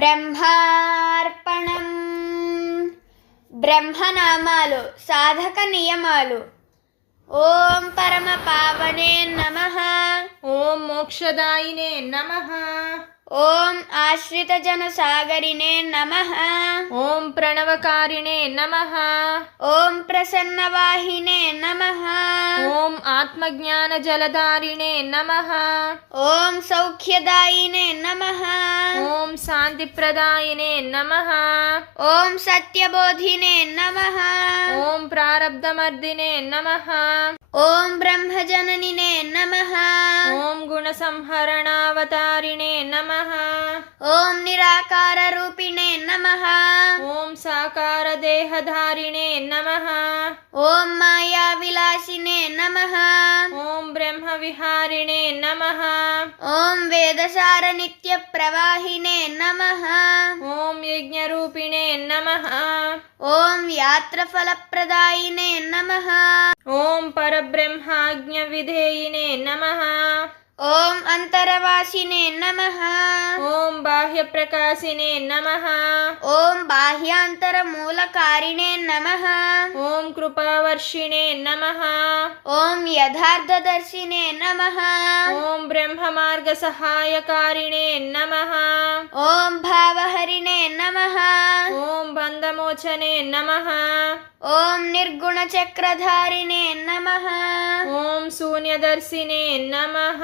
బ్రహ్మార్పణం. బ్రహ్మనామాలు సాధక నియమాలు. ఓం పరమ పావనే నమః. ఓం మోక్షదాయినే నమః. ఓం ఆశ్రిత జన సాగరినే నమః. ఓం ప్రణవకారిణే నమః. ఓం ప్రసన్నవాహినే నమః. ఓం ఆత్మజ్ఞాన జలధారిణే నమః. ఓం సౌఖ్యదాయినే నమః. ఓం శాంతిప్రదాయినే నమః. ఓం సత్యబోధినే నమః. ఓం ప్రారబ్ధమర్దినే నమః. ఓం బ్రహ్మజననినే నమః. ఓం గుణసంహరణావతారిణే నమః. ఓం నిరాకార రూపిణే నమః. ఓం సాకార దేహధారిణే నమః. ఓం మాయా విలాసినే నమః. ఓం బ్రహ్మ విహారిణే నమః. ఓం వేదసార నిత్య ప్రవాహినే నమః. ఓం యజ్ఞరూపిణే నమః. ఓం యాత్రఫలప్రదాయినే నమః. ఓం పరబ్రహ్మాజ్ఞ విధేయినే నమః. ఓం అంతరవాసినే నమః. ఓం బాహ్యప్రకాశినే నమః. ఓం బాహ్యాంతర మూలకారిణే నమః. ఓం కృపావర్షిణే నమః. ఓం యథార్థదర్శినే నమః. ఓం బ్రహ్మమార్గ సహాయకారిణే నమః. ఓం భావహరిణే నమః. ఓం బంధమోచనే నమః. ఓం నిర్గుణ చక్రధారిణే నమః. ఓం శూన్యదర్శినే నమః.